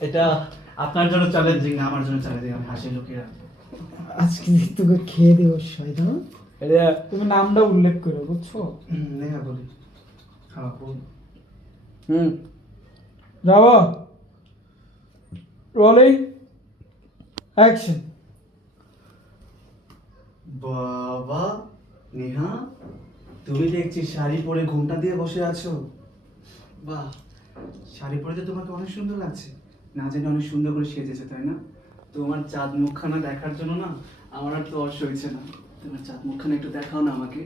এটা আপনার জন্য চ্যালেঞ্জিং না আমার জন্য চ্যালেঞ্জিং আমি হাসি লোকেরা আজকে তোকে খেয়ে দেবো শয়তান। এটা তুমি নামটা উল্লেখ করো বুঝছ? নেহা বলি। হ্যাঁ বল। হুম। যাব। রোলিং অ্যাকশন বাবা নেহা তুমি দেখছি শাড়ি পরে ঘুমটা দিয়ে বসে আছো। বাহ। শাড়ি পরে তো তোমাকে অনেক সুন্দর লাগছে। না জানি অনেক সুন্দর করে সেজেছে তাই না? তোমার চাঁদ মুখখানা দেখার জন্য না আমার আর তর্স হয়েছে না। তোমার চাঁদ মুখখানা একটু দেখাও না আমাকে।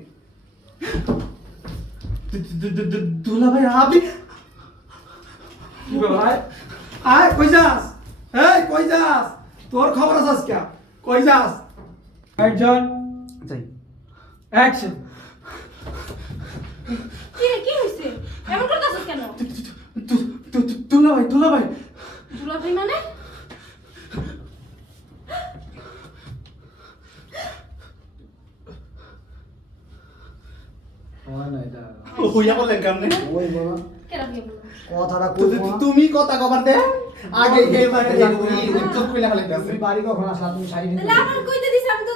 দুলা ভাই আপনি ভাই! আয় কই যাস? এই কই যাস? তোর খবর আছে আজকে? কই যাস? একজন। যাই। অ্যাকশন কি রে, কি হয়েছে এমন করতেছিস কেন? দুলা ভাই দুলা ভাই দুলা ভাই মানে হইয়া বললেন কেমনে? ওই কথাটা। তুমি কথা কবার দে। আগে এবারে উত্তর কইলা হলে তুমি বাড়ি কখন আসলা? তুমি শাড়ি তাহলে কিনতে আমার কইতে দিছ আমি তো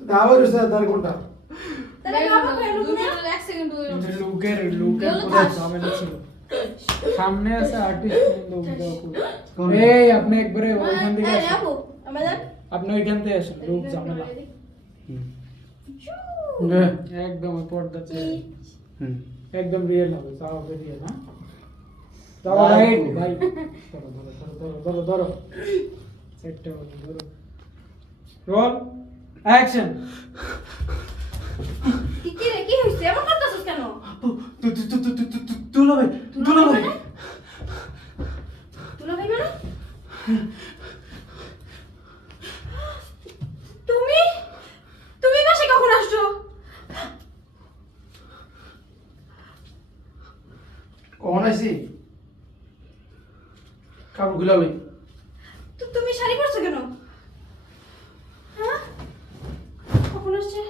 দাবার উসে দার কোনটা তাহলে বাবা কইলো না এক সেকেন্ড লুকের লুকের গেলো ঝামেলা ছিল। সামনে আছে আর্টিস্ট এই আপনি একবারে ওইখান থেকে এই আসেন। আপু আমাদের আপনি ওইখান থেকে আসেন লোক ঝামেলা। একদম পর্দা একদম রিয়েল হবে যাও রিয়েল হ্যাঁ যাও রাইট ভাই ধরো ধরো ধরো ধরো ধরো ধরো। সেটটা ধরো। রোল অ্যাকশন কি কি রে কি হইছে? এমন করতেছিস কেন? দুলা ভাই দুলা ভাই দুলা ভাই মানে? তুমি? তুমি বাসে কখন আসছো? কখন আইছি? কাপড় খুলে লই তো তুমি শাড়ি পরছো কেন হ্যাঁ কখন আসছে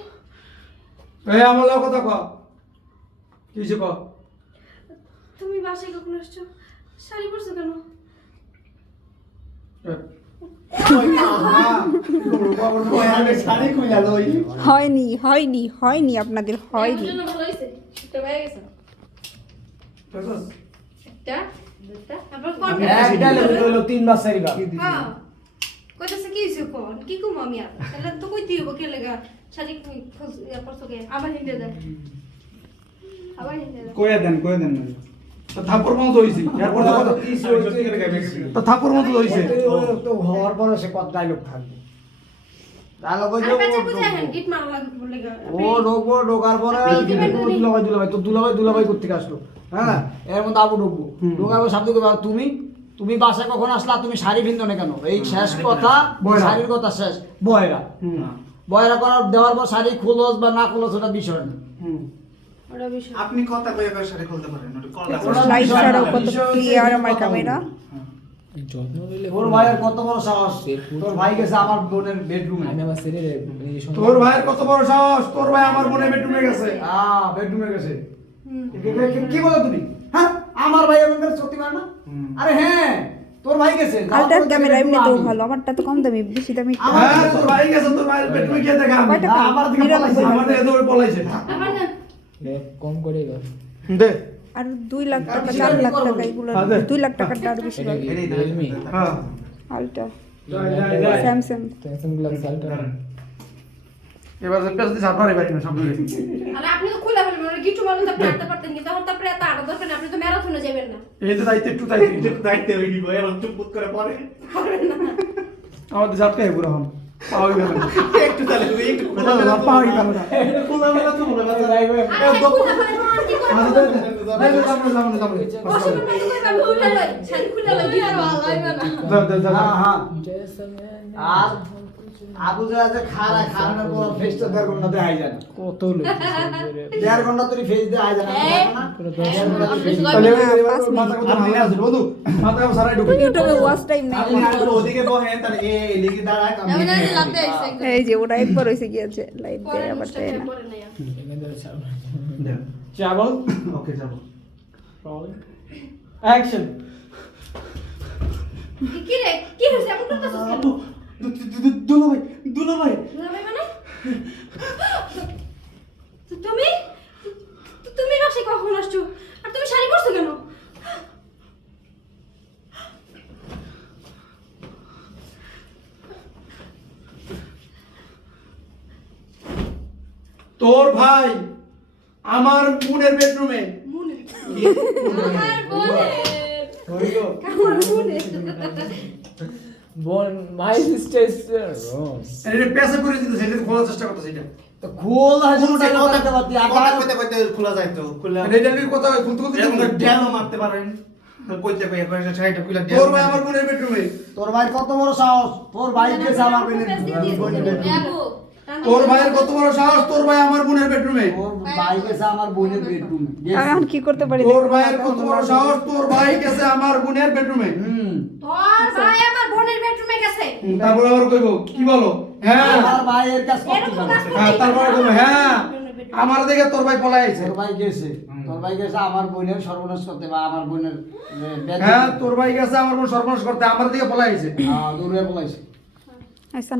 এই আমার লগে কথা কও। কি হইছে কও? তুমি বাসায় কখন আসছো? শাড়ি পরছো কেন? লই। হয়নি হয়নি হয়নি আপনাদের হয়নি। হয়েছে হ্যাঁ। কইতাছে কি হইছে কোন? কি কম আমি আর? তাহলে তো কইতে হইব কে লাগা শাড়ি খোঁজ পরছো কে? আবার হিন্দে দে আবার হিন্দে দে কইয়া দেন কইয়া দেন তো থাপড় মতো হইছে। এরপর তো কথা তো থাপড় মতো হইছে। তো হওয়ার পরে সে কত ডায়লগ থাকবে। ডায়লগ আরে বাচ্চা বুঝে হেন গিট মারা লাগে বলে ও ঢোকবো ঢোকার পরে। দুলাভাই দুলাভাই তো দুলাভাই দুলাভাই করতে আসলো? হ্যাঁ? এর মধ্যে আবু ঢুকবো। ঢোকার পর সামনে করবে, তুমি? তুমি বাসায় কখন আসলা? তুমি শাড়ি ভিন্ন না কেন? এই শেষ কথা শাড়ির কথা শেষ। বয়রা। বয়রা করার দেওয়ার পর শাড়ি খুলস বা না খুলস ওটা বিষয় না। আপনি কথা শাড়ি খুলতে পারেন। তোর ভাইয়ের কত বড় সাহস? তোর ভাই গেছে আমার বোনের বেডরুমে তোর ভাইয়ের কত বড় সাহস? তোর ভাই আমার বেডরুমে গেছে। হ্যাঁ বেডরুমে গেছে। কি- কি- কি- কি বলো তুমি? হ্যাঁ আমার ভাই এমন করে সত্যি পারে না? আরে হ্যাঁ তোর ভাই গেছে। আলটার ক্যামেরা এমনিতেও আমি। ভালো আমারটা তো কম দামি বেশি দামি হ্যাঁ তোর ভাই গেছে তোর ভাইয়ের গিয়ে দেখা আমার দিকে পলাইছে। আমার দিকে দৌড়ে পলাইছে আবার না। দে। আর দুই লাখ টাকা চার লাখ টাকা এগুলো হ্যাঁ, দুই লাখ টাকাটা আরও বেশি লাগে। হ্যাঁ। আলটা। যাই যাই যাই। স্যামসাং এবার যে না সামনে আরে আপনি তো পারতেন তারপরে এত দরকার আপনি তো ম্যারাথনে যাবেন না। এই যে দায়িত্ব একটু হয়ে নিব এরকম চুপ করে পরে আমাদের জাতকে হেবুর হন? গেল একটু তাহলে একটু পাওয়াই গেল মেলা তো মনে। হ্যাঁ কত লোক দেড় ঘণ্টা তুই ফেস দিয়ে আই যায় এই, যে ওরা একবার হয়েছে গিয়েছে লাইভ দেয় আবার দেয় না নাই চাবল ওকে যাব অ্যাকশন কি- কি রে? কি হয়েছে? এমন করতেছিস কেন? আব্বু দু- দু- দু- দু- দুলা ভাই দুলা ভাই মানে তুমি? তো- তুমি বাসায় কখন আসছো? আর তুমি শাড়ি পরছো কেন? তোর ভাই! আমার বোনের বেডরুমে। আমার বোনের। আমার বোনের। বোন মাই সিস্টার এটা পেশা করে দিতে সেটা খোলার চেষ্টা করতেছে এটা। তো খোল হাসি ওটা কথা করতে কথা কইতে কইতে খোলা যায় তো? খোলা এটা নিয়ে কথা খুলতে খুলতে এরকম মারতে পারেন। কইতে কই একবার শাড়িটা খুলে তোর ভাই আমার বোনের বেডরুমে। তোর ভাই কত বড় সাহস? তোর ভাই গেছে আমার বোনের বোনের bedroom। তোর ভাইয়ের কত বড় সাহস? তোর ভাই আমার বোনের বেডরুমে তোর ভাই গেছে আমার বোনের বেডরুমে এখন কি করতে পারি? তোর ভাইয়ের কত বড় সাহস? তোর ভাই গেছে আমার বোনের বেডরুমে তোর ভাই আমার বোনের বেডরুমে গেছে। তারপর আবার কইবো কি বলো? হ্যাঁ। আমার ভাইয়ের পারে হ্যাঁ তারপরে কইবো হ্যাঁ। আমার দেখে তোর ভাই পলাই আইছে। তোর ভাই গেছে। তোর ভাই গেছে আমার বোনের সর্বনাশ করতে বা আমার বোনের হ্যাঁ তোর ভাই গেছে আমার বোন সর্বনাশ করতে আমার দিকে পলাই আইছে। দূরে বলাইছে আচ্ছা